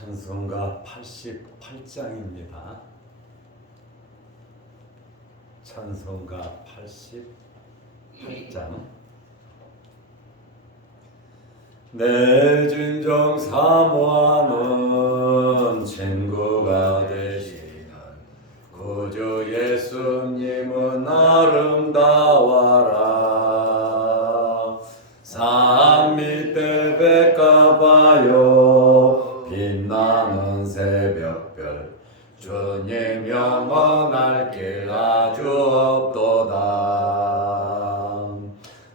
찬송가 88장입니다. 찬송가 88장. 내 진정 사모하는 친구가 되시는 구주 예수님은 아름다워라. 산 밑에 백가봐요 빛나는 새벽별 주님 영원할 길 아주 없도다.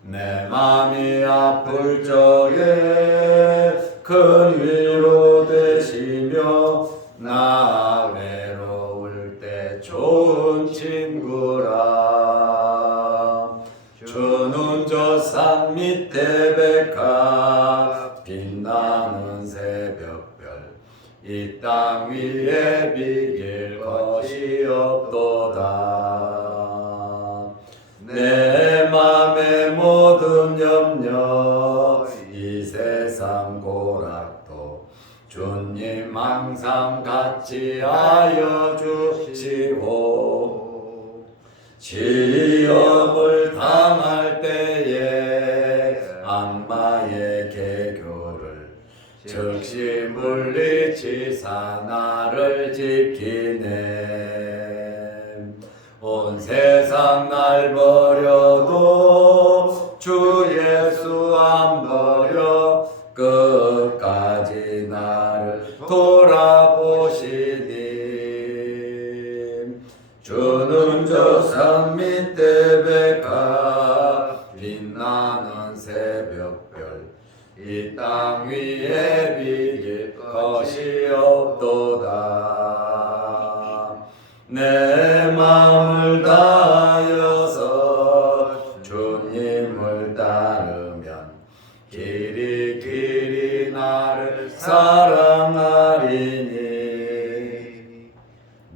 내 맘이 아플 적에 큰 위로 되시며 나 외로울 때 좋은 친구라. 주는 저 산 밑에 백합 빛나는 새벽별 이 땅 위에 비길 것이 없도다. 내 맘의 모든 염려 이 세상 고락도 주님 항상 같이 하여 주시고 시험을 당할 때에 악마의 개교를 즉시 물리치사 나를 지키네. 온 세상 날 버려도 주 예수 안 버려 끝까지 나를 돌아보시니. 주는 저 산 밑에 백합 빛나는 새벽별 이 땅 위에 비길 것이 없도다. 내 마음을 다하여서 주님을 따르면 길이 나를 사랑하리니.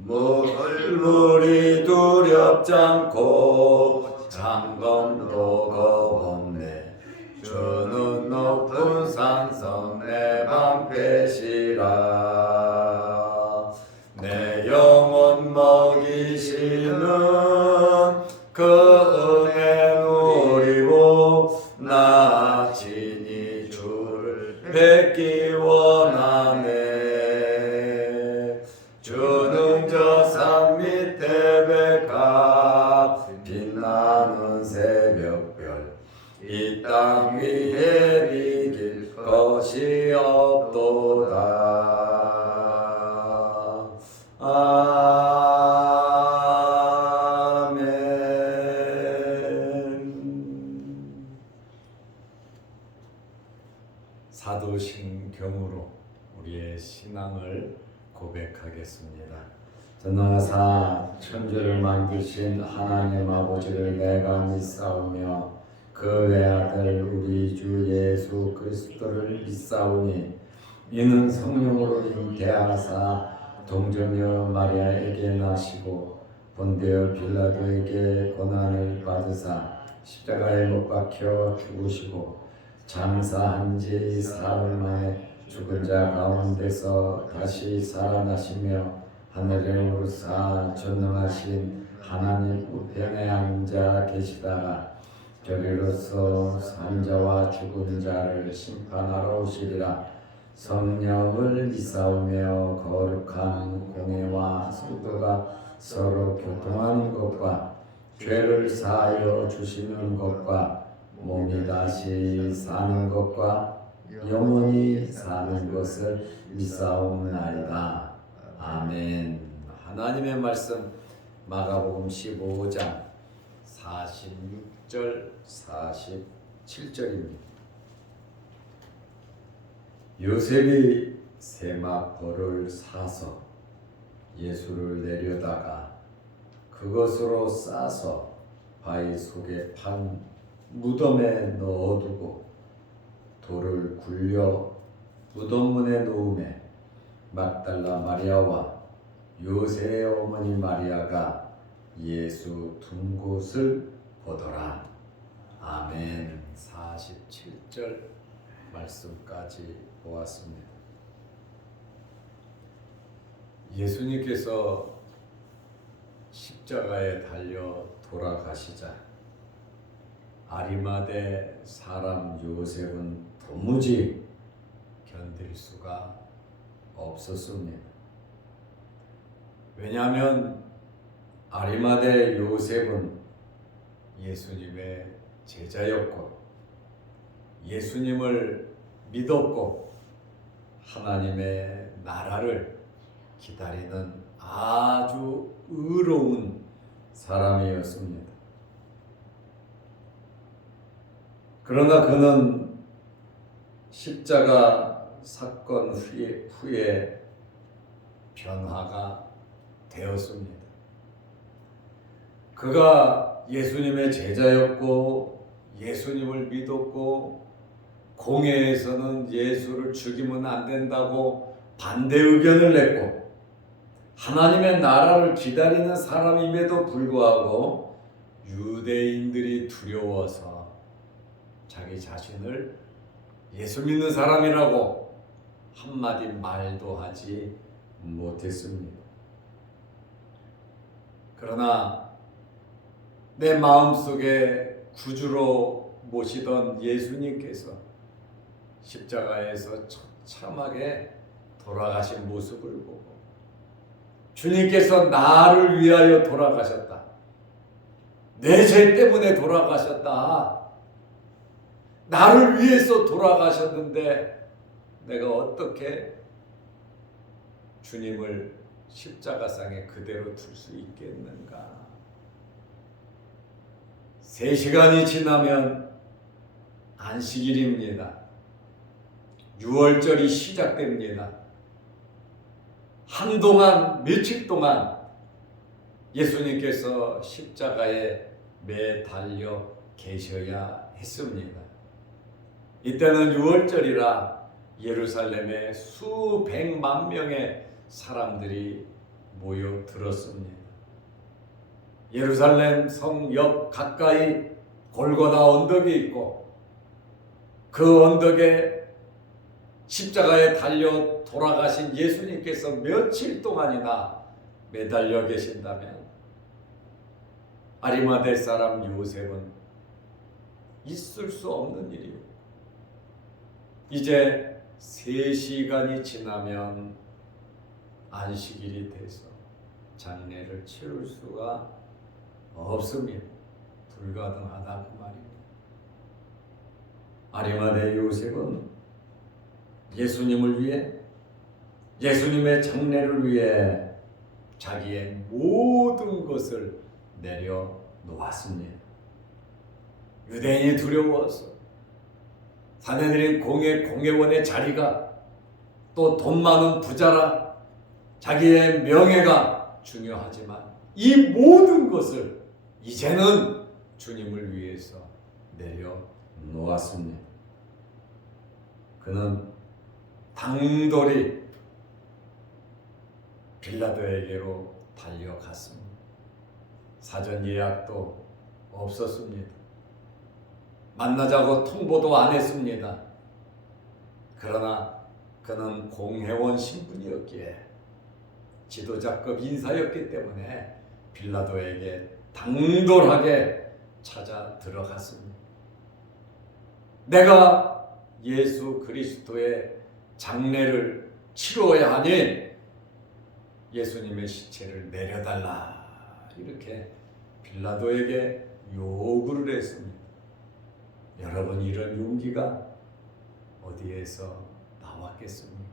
물이 두렵지 않고 장검도 겁없네. 주는 높은 산성 내 방패시라. 내 영혼 먹이시는 그 은혜 누리고 나 친히 주를 뵙기 원하네. 주는 저 산 밑에 백합 빛나는 새벽별 이 땅 위에 비길 것이 없도다. 아멘. 사도신경으로 우리의 신앙을 고백하겠습니다. 전능하사 천지를 만드신 하나님 아버지를 내가 믿사오며 그 외아들 우리 주 예수 그리스도를 믿사오니 이는 성령으로 잉태하사 동정녀 마리아에게 나시고 본디오 빌라도에게 고난을 받으사 십자가에 못 박혀 죽으시고 장사한 지 사흘 만에 죽은 자 가운데서 다시 살아나시며 하늘에 오르사 전능하신 하나님 우편에 앉아 계시다가 저리로서 산자와 죽은 자를 심판하러 오시리라. 성령을 믿사오며 거룩한 공회와 성도가 서로 교통하는 것과 죄를 사하여 주시는 것과 몸이 다시 사는 것과 영원히 사는 것을 믿사옵나이다. 아멘. 하나님의 말씀 마가복음 15장 46절 47절입니다. 요셉이 세마포를 사서 예수를 내려다가 그것으로 싸서 바위 속에 판 무덤에 넣어두고 돌을 굴려 무덤문에 놓음에 막달라 마리아와 요새의 어머니 마리아가 예수 둔 곳을 보더라. 아멘. 47절 말씀까지 보았습니다. 예수님께서 십자가에 달려 돌아가시자 아리마대 사람 요셉은 도무지 견딜 수가 없었습니다. 왜냐하면 아리마대 요셉은 예수님의 제자였고 예수님을 믿었고 하나님의 나라를 기다리는 아주 의로운 사람이었습니다. 그러나 그는 십자가 사건 후에 변화가 되었습니다. 그가 예수님의 제자였고 예수님을 믿었고 공회에서는 예수를 죽이면 안 된다고 반대 의견을 냈고 하나님의 나라를 기다리는 사람임에도 불구하고 유대인들이 두려워서 자기 자신을 예수 믿는 사람이라고 한마디 말도 하지 못했습니다. 그러나 내 마음속에 구주로 모시던 예수님께서 십자가에서 처참하게 돌아가신 모습을 보고 주님께서 나를 위하여 돌아가셨다. 내 죄 때문에 돌아가셨다. 나를 위해서 돌아가셨는데 내가 어떻게 주님을 십자가상에 그대로 둘 수 있겠는가? 3시간이 지나면 안식일입니다. 6월절이 시작됩니다. 한동안 며칠 동안 예수님께서 십자가에 매달려 계셔야 했습니다. 이때는 6월절이라 예루살렘에 수백만 명의 사람들이 모여들었습니다. 예루살렘 성 옆 가까이 골고다 언덕이 있고 그 언덕에 십자가에 달려 돌아가신 예수님께서 며칠 동안이나 매달려 계신다면 아리마대 사람 요셉은 있을 수 없는 일이요. 이제 3시간이 지나면 안식일이 돼서 장례를 치를 수가 없습니다. 불가능하다 그 말입니다. 아리마대 요셉은 예수님을 위해 예수님의 장례를 위해 자기의 모든 것을 내려놓았습니다. 유대인이 두려워서 사내들인 공회원의 자리가 또 돈 많은 부자라 자기의 명예가 중요하지만 이 모든 것을 이제는 주님을 위해서 내려놓았습니다. 그는 당돌이 빌라도에게로 달려갔습니다. 사전 예약도 없었습니다. 만나자고 통보도 안 했습니다. 그러나 그는 공회원 신분이었기에 지도자급 인사였기 때문에 빌라도에게 당돌하게 찾아 들어갔습니다. 내가 예수 그리스도의 장례를 치러야 하니 예수님의 시체를 내려달라 이렇게 빌라도에게 요구를 했습니다. 여러분 이런 용기가 어디에서 나왔겠습니까?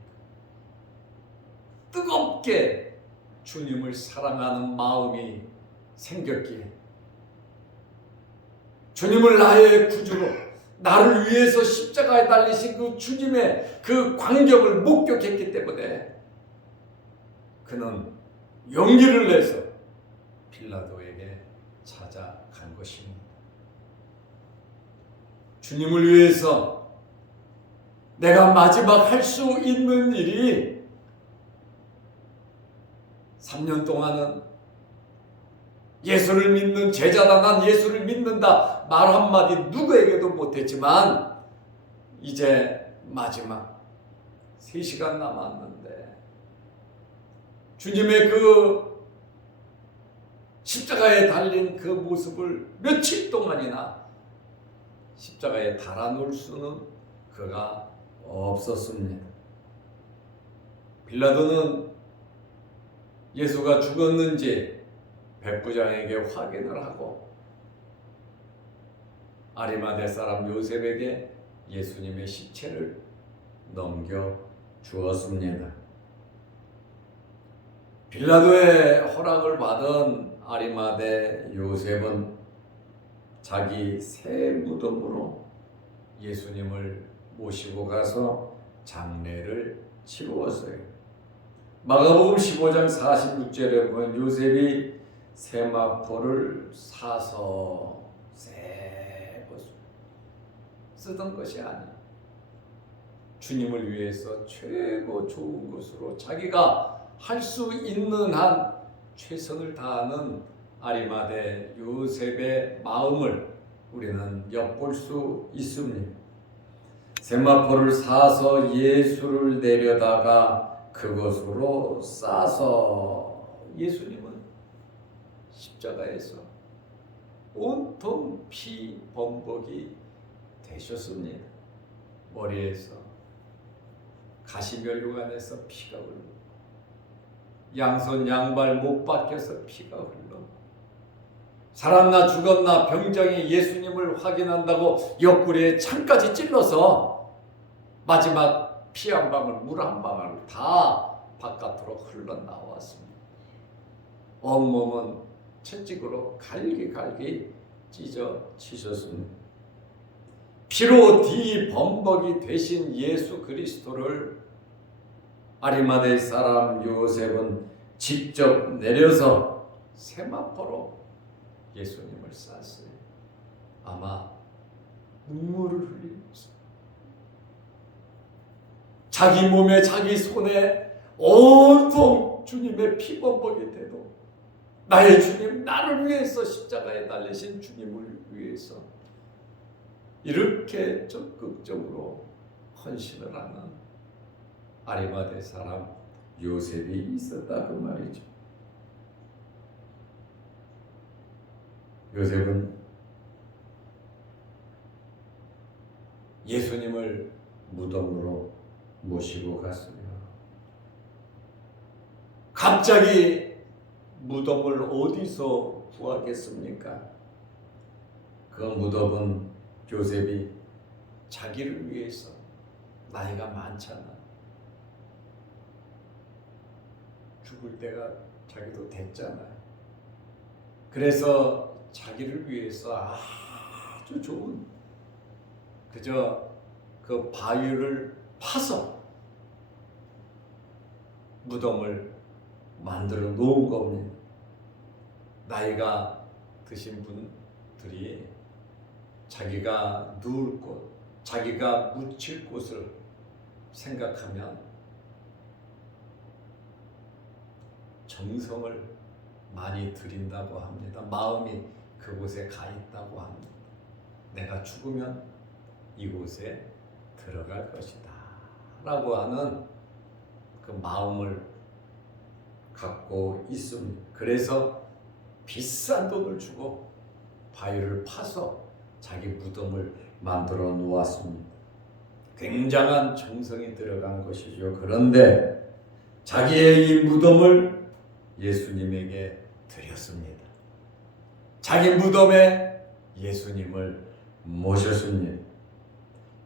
뜨겁게 주님을 사랑하는 마음이 생겼기에 주님을 나의 구주로 나를 위해서 십자가에 달리신 그 주님의 그 광경을 목격했기 때문에 그는 용기를 내서 빌라도에게 찾아간 것입니다. 주님을 위해서 내가 마지막 할 수 있는 일이 3년 동안은 예수를 믿는 제자다, 난 예수를 믿는다 말 한마디 누구에게도 못했지만 이제 마지막 3시간 남았는데 주님의 그 십자가에 달린 그 모습을 며칠 동안이나 십자가에 달아놓을 수는 그가 없었습니다. 빌라도는 예수가 죽었는지 백부장에게 확인을 하고 아리마대 사람 요셉에게 예수님의 시체를 넘겨 주었습니다. 빌라도의 허락을 받은 아리마대 요셉은 자기 새 무덤으로 예수님을 모시고 가서 장례를 치루었어요. 마가복음 15장 46절에 보면 요셉이 세마포를 사서 새 것을 쓰던 것이 아니야. 주님을 위해서 최고 좋은 것으로 자기가 할 수 있는 한 최선을 다하는 아리마대 요셉의 마음을 우리는 엿볼 수 있습니다. 세마포를 사서 예수를 내려다가 그것으로 싸서 예수님은 십자가에서 온통 피 범벅이 되셨습니다. 머리에서 가시면류관에서 피가 흘러 양손 양발 못 박혀서 피가 흘러 살았나 죽었나 병정이 예수님을 확인한다고 옆구리에 창까지 찔러서 마지막 피 한 방울 물 한 방울 다 바깥으로 흘러나왔습니다. 온몸은 채찍으로 갈기갈기 찢어지셨습니다. 피로 뒤범벅이 되신 예수 그리스도를 아리마대 사람 요셉은 직접 내려서 세마포로 예수님을 쌌어요. 아마 눈물을 흘리면서 자기 몸에 자기 손에 온통 주님의 피범벅이 되도 나의 주님, 나를 위해서 십자가에 달리신 주님을 위해서 이렇게 적극적으로 헌신을 하는 아리마대 사람 요셉이 있었다 그 말이죠. 요셉은 예수님을 무덤으로 모시고 갔습니다. 갑자기 무덤을 어디서 구하겠습니까? 그 무덤은 요셉이 자기를 위해서 나이가 많잖아. 죽을 때가 자기도 됐잖아요. 그래서 자기를 위해서 아주 좋은 그저 그 바위를 파서 무덤을 만들어 놓은 겁니다. 나이가 드신 분들이 자기가 누울 곳, 자기가 묻힐 곳을 생각하면 정성을 많이 들인다고 합니다. 마음이 그곳에 가 있다고 합니다. 내가 죽으면 이곳에 들어갈 것이다 라고 하는 그 마음을 갖고 있습니다. 그래서 비싼 돈을 주고 바위를 파서 자기 무덤을 만들어 놓았습니다. 굉장한 정성이 들어간 것이죠. 그런데 자기의 이 무덤을 예수님에게 드렸습니다. 자기 무덤에 예수님을 모셨습니다.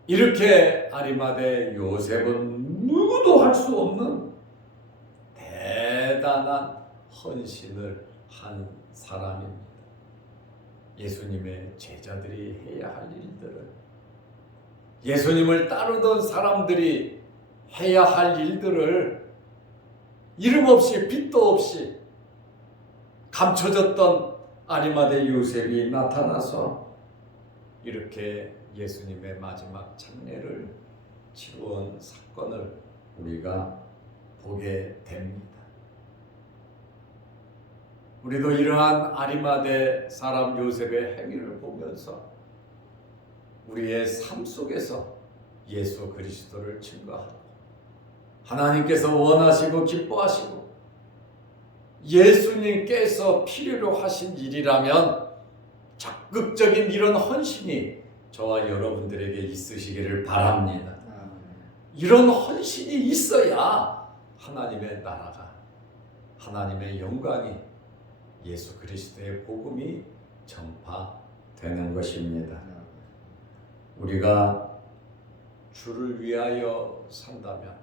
이렇게 아리마대 요셉은 누구도 할 수 없는 대단한 헌신을 한 사람입니다. 예수님의 제자들이 해야 할 일들을, 예수님을 따르던 사람들이 해야 할 일들을 이름 없이 빛도 없이 감춰졌던 아리마대 요셉이 나타나서 이렇게 예수님의 마지막 장례를 치루온 사건을 우리가 보게 됩니다. 우리도 이러한 아리마대 사람 요셉의 행위를 보면서 우리의 삶 속에서 예수 그리스도를 증거하고 하나님께서 원하시고 기뻐하시고 예수님께서 필요로 하신 일이라면 적극적인 이런 헌신이 저와 여러분들에게 있으시기를 바랍니다. 이런 헌신이 있어야 하나님의 나라가, 하나님의 영광이, 예수 그리스도의 복음이 전파되는 것입니다. 우리가 주를 위하여 산다면,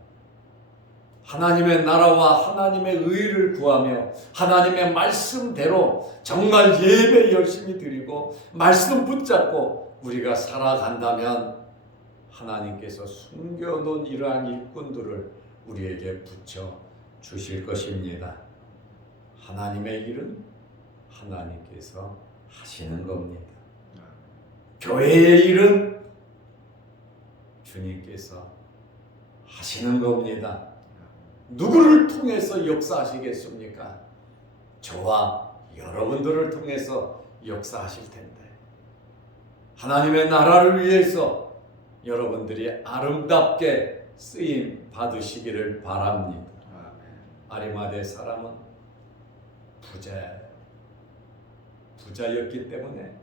하나님의 나라와 하나님의 의를 구하며 하나님의 말씀대로 정말 예배 열심히 드리고 말씀 붙잡고 우리가 살아간다면 하나님께서 숨겨놓은 이러한 일꾼들을 우리에게 붙여 주실 것입니다. 하나님의 일은 하나님께서 하시는 겁니다. 교회의 일은 주님께서 하시는 겁니다. 누구를 통해서 역사하시겠습니까? 저와 여러분들을 통해서 역사하실 텐데, 하나님의 나라를 위해서 여러분들이 아름답게 쓰임 받으시기를 바랍니다. 아리마대 사람은 부자였기 때문에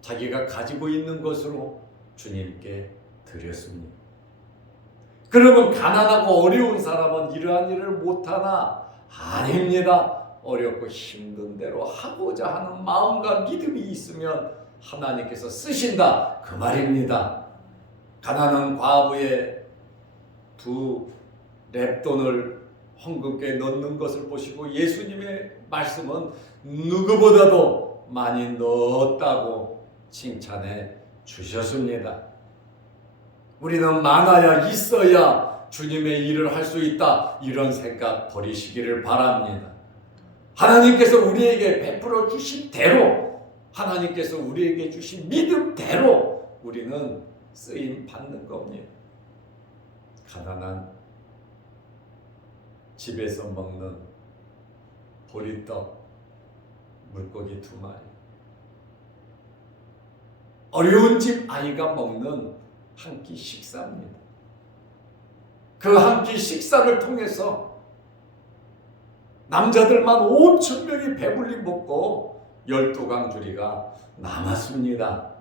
자기가 가지고 있는 것으로 주님께 드렸습니다. 그러면 가난하고 어려운 사람은 이러한 일을 못하나? 아닙니다. 어렵고 힘든 대로 하고자 하는 마음과 믿음이 있으면 하나님께서 쓰신다, 그 말입니다. 가난한 과부의 2 렙돈을 헌금께 넣는 것을 보시고 예수님의 말씀은 누구보다도 많이 넣었다고 칭찬해 주셨습니다. 우리는 많아야 있어야 주님의 일을 할 수 있다, 이런 생각 버리시기를 바랍니다. 하나님께서 우리에게 베풀어 주신 대로, 하나님께서 우리에게 주신 믿음대로 우리는 쓰임 받는 겁니다. 가난한 집에서 먹는 보리떡, 물고기 2마리, 어려운 집 아이가 먹는 한 끼 식사입니다. 그 한 끼 식사를 통해서 남자들만 5,000명이 배불리 먹고 12강주리가 남았습니다.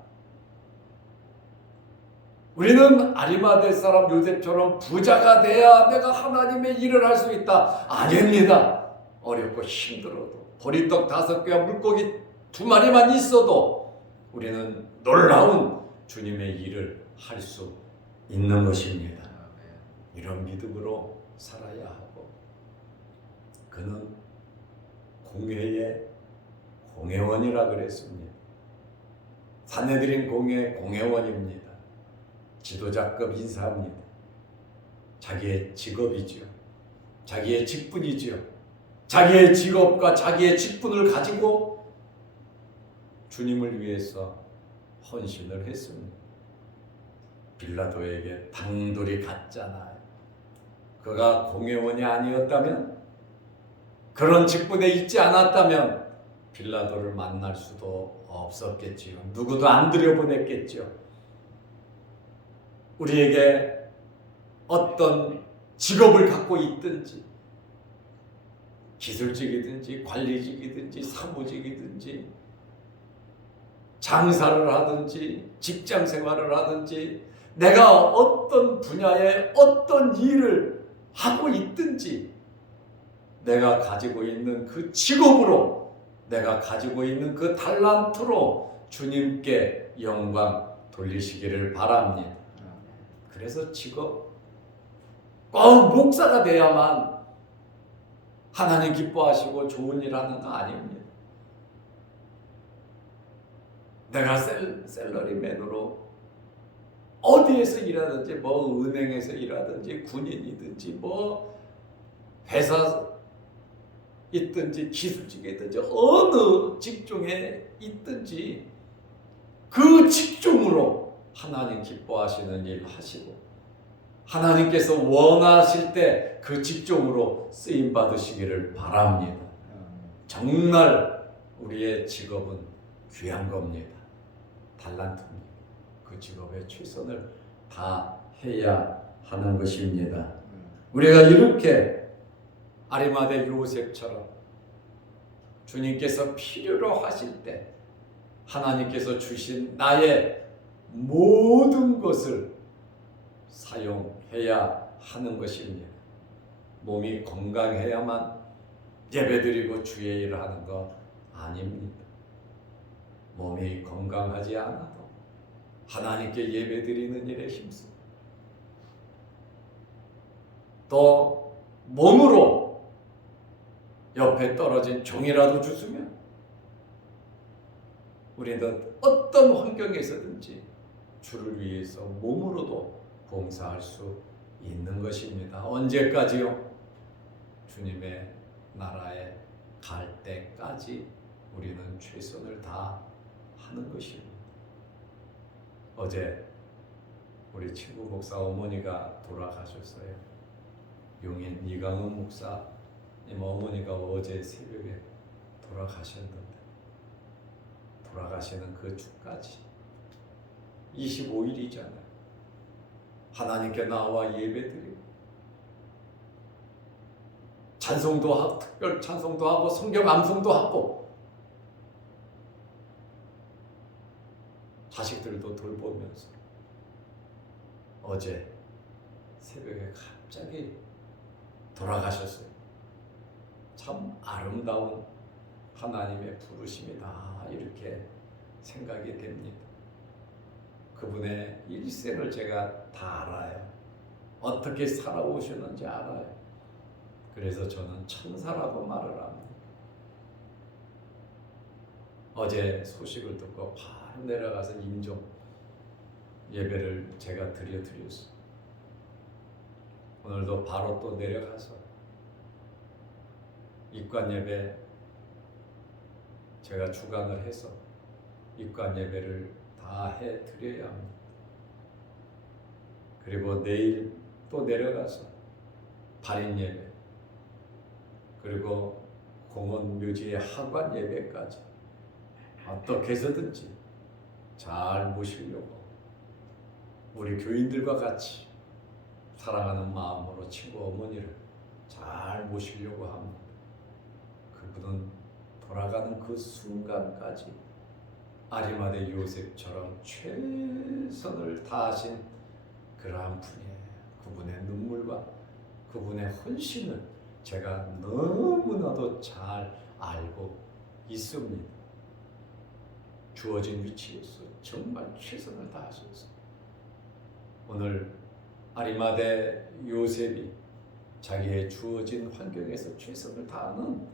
우리는 아리마대 사람 요셉처럼 부자가 돼야 내가 하나님의 일을 할 수 있다. 아닙니다. 어렵고 힘들어도 보리떡 5개와 물고기 2마리만 있어도 우리는 놀라운 주님의 일을 할 수 있는 것입니다. 이런 믿음으로 살아야 하고, 그는 공회의 공회원이라 그랬습니다. 산헤드린 공회 공회원입니다. 지도자급 인사입니다. 자기의 직업이지요. 자기의 직분이지요. 자기의 직업과 자기의 직분을 가지고 주님을 위해서 헌신을 했습니다. 빌라도에게 당돌이 갔잖아요. 그가 공회원이 아니었다면, 그런 직분에 있지 않았다면 빌라도를 만날 수도 없었겠지요. 누구도 안 들여보냈겠죠. 우리에게 어떤 직업을 갖고 있든지, 기술직이든지 관리직이든지 사무직이든지 장사를 하든지 직장 생활을 하든지 내가 어떤 분야에 어떤 일을 하고 있든지, 내가 가지고 있는 그 직업으로, 내가 가지고 있는 그 달란트로 주님께 영광 돌리시기를 바랍니다. 그래서 직업, 꼭 목사가 돼야만 하나님 기뻐하시고 좋은 일 하는 거 아닙니다. 내가 셀러리맨으로 어디에서 일하든지, 뭐 은행에서 일하든지 군인이든지 뭐 회사 있든지 기술직이든지 어느 직종에 있든지 그 직종으로 하나님 기뻐하시는 일 하시고, 하나님께서 원하실 때 그 직종으로 쓰임 받으시기를 바랍니다. 정말 우리의 직업은 귀한 겁니다. 달란트입니다. 그 직업에 최선을 다해야 하는 것입니다. 우리가 이렇게 아리마대 요셉처럼 주님께서 필요로 하실 때 하나님께서 주신 나의 모든 것을 사용해야 하는 것입니다. 몸이 건강해야만 예배드리고 주의 일을 하는 거 아닙니다. 몸이 건강하지 않아도 하나님께 예배드리는 일에 힘쓰고 또 몸으로 옆에 떨어진 종이라도 주스면 우리는 어떤 환경에서든지 주를 위해서 몸으로도 봉사할 수 있는 것입니다. 언제까지요? 주님의 나라에 갈 때까지 우리는 최선을 다하는 것입니다. 어제 우리 친구 목사 어머니가 돌아가셨어요. 용인 이강은 목사님 어머니가 어제 새벽에 돌아가셨는데 돌아가시는 그 주까지 25일이잖아요. 하나님께 나와 예배드리고 찬송도 하고 특별 찬송도 하고 성경 암송도 하고 자식들도 돌보면서 어제 새벽에 갑자기 돌아가셨어요. 참 아름다운 하나님의 부르심이다 이렇게 생각이 됩니다. 그분의 일생을 제가 다 알아요. 어떻게 살아오셨는지 알아요. 그래서 저는 천사라고 말을 합니다. 어제 소식을 듣고 바로 내려가서 임종 예배를 제가 드렸어요. 오늘도 바로 또 내려가서 입관 예배 제가 주관을 해서 입관 예배를 다 해드려야 합니다. 그리고 내일 또 내려가서 발인 예배 그리고 공원 묘지의 하관 예배까지 어떻게 해서든지 잘 모시려고 우리 교인들과 같이 사랑하는 마음으로 친구 어머니를 잘 모시려고 합니다. 그분은 돌아가는 그 순간까지 아리마대 요셉처럼 최선을 다하신 그러한 분이에요. 그분의 눈물과 그분의 헌신을 제가 너무나도 잘 알고 있습니다. 주어진 위치에서 정말 최선을 다하셨어요. 오늘 아리마대 요셉이 자기의 주어진 환경에서 최선을 다하는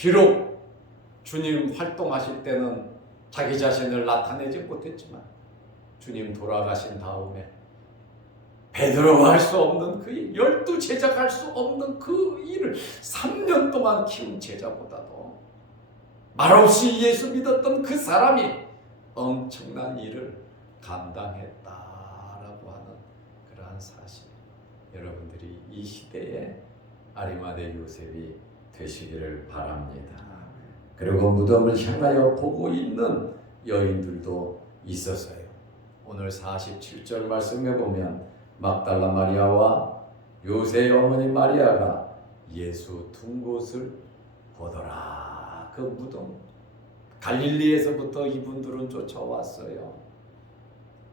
비록 주님 활동하실 때는 자기 자신을 나타내지 못했지만 주님 돌아가신 다음에 베드로가 할 수 없는 그 일, 12제자가 할 수 없는 그 일을 3년 동안 키운 제자보다도 말없이 예수 믿었던 그 사람이 엄청난 일을 감당했다라고 하는 그러한 사실. 여러분들이 이 시대에 아리마대 요셉이 되시기를 바랍니다. 그리고 무덤을 향하여 보고 있는 여인들도 있었어요. 오늘 47절 말씀에 보면 막달라 마리아와 요새의 어머니 마리아가 예수 둔 곳을 보더라. 그 무덤 갈릴리에서부터 이분들은 쫓아왔어요.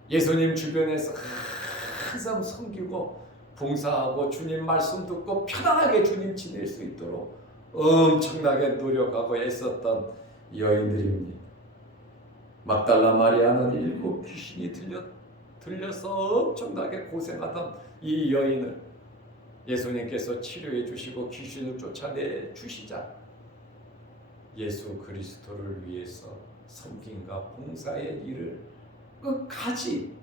예수님 주변에서 항상 섬기고 봉사하고 주님 말씀 듣고 편안하게 주님 지낼 수 있도록 엄청나게 노력하고 애썼던 여인들입니다. 막달라 마리아는 7 귀신이 들려서 엄청나게 고생하던 이 여인을 예수님께서 치료해 주시고 귀신을 쫓아내 주시자 예수 그리스도를 위해서 섬김과 봉사의 일을 끝까지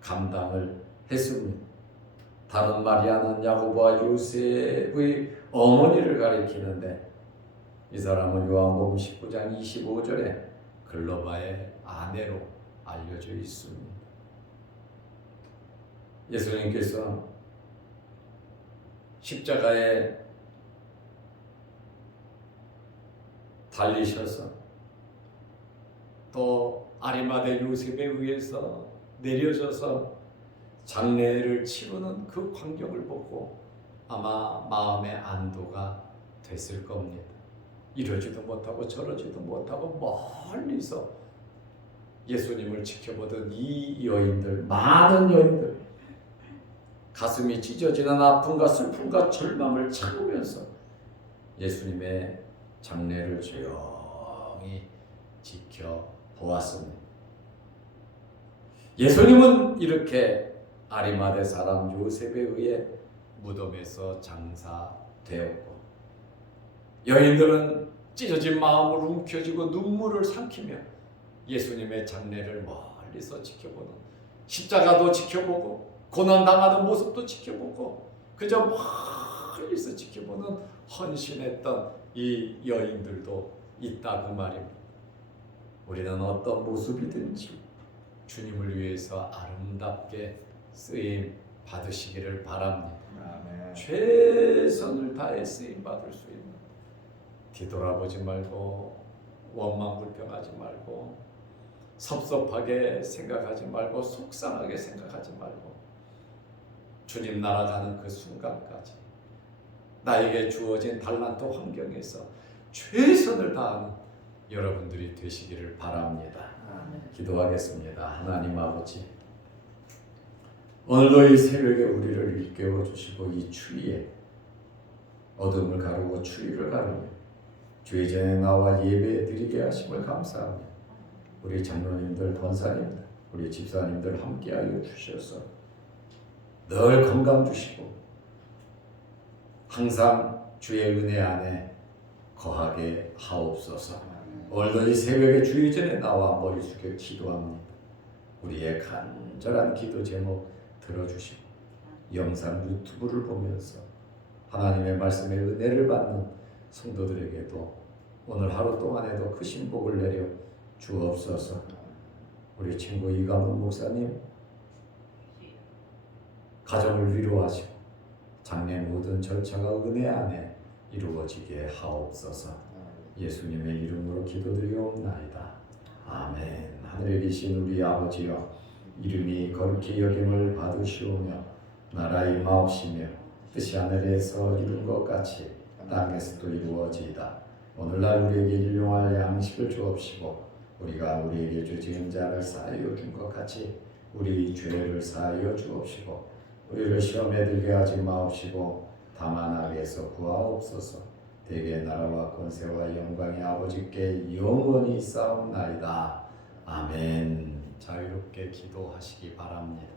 감당을 했습니다. 다른 마리아는 야고보와 요셉의 어머니를 가리키는데 이 사람은 요한복음 19장 25절에 글로바의 아내로 알려져 있습니다. 예수님께서 십자가에 달리셔서 또 아리마대 요셉에 의해서 내려져서 장례를 치르는 그 광경을 보고 아마 마음의 안도가 됐을 겁니다. 이러지도 못하고 저러지도 못하고 멀리서 예수님을 지켜보던 이 여인들, 많은 여인들, 가슴이 찢어지는 아픔과 슬픔과 절망을 참으면서 예수님의 장례를 조용히 지켜보았습니다. 예수님은 이렇게 아리마대 사람 요셉에 의해 무덤에서 장사되었고, 여인들은 찢어진 마음을 움켜쥐고 눈물을 삼키며 예수님의 장례를 멀리서 지켜보는, 십자가도 지켜보고 고난당하는 모습도 지켜보고 그저 멀리서 지켜보는 헌신했던 이 여인들도 있다 그 말입니다. 우리는 어떤 모습이든지 주님을 위해서 아름답게 쓰임 받으시기를 바랍니다. 아멘. 최선을 다해 쓰임 받을 수 있는, 뒤돌아보지 말고 원망불평하지 말고 섭섭하게 생각하지 말고 속상하게 생각하지 말고 주님 날아가는 그 순간까지 나에게 주어진 달란트 환경에서 최선을 다하는 여러분들이 되시기를 바랍니다. 기도하겠습니다. 하나님 아버지, 오늘도 이 새벽에 우리를 일깨워 주시고 이 추위에 어둠을 가르고 추위를 가르며 주의 전에 나와 예배 드리게 하심을 감사합니다. 우리 장로님들, 권사님들, 우리 집사님들 함께하여 주셔서 늘 건강 주시고 항상 주의 은혜 안에 거하게 하옵소서. 오늘도 이 새벽에 주의 전에 나와 머리 숙여 기도합니다. 우리의 간절한 기도 제목 들어주시고 영상 유튜브를 보면서 하나님의 말씀의 은혜를 받는 성도들에게도 오늘 하루 동안에도 크신 복을 내려 주옵소서. 우리 친구 이강훈 목사님 가정을 위로하시고 장례 모든 절차가 은혜 안에 이루어지게 하옵소서. 예수님의 이름으로 기도드리옵나이다. 아멘. 하늘에 계신 우리 아버지여, 이름이 거룩히 여김을 받으시오며 나라의 마옵시며 뜻이 하늘에서 이룬 것 같이 땅에서도 이루어지이다. 오늘날 우리에게 일용할 양식을 주옵시고 우리가 우리에게 죄지은 자를 사하여 준 것 같이 우리 죄를 사하여 주옵시고 우리를 시험에 들게 하지 마옵시고 다만 악에서 구하옵소서. 대개 나라와 권세와 영광이 아버지께 영원히 싸움나이다. 아멘. 자유롭게 기도하시기 바랍니다.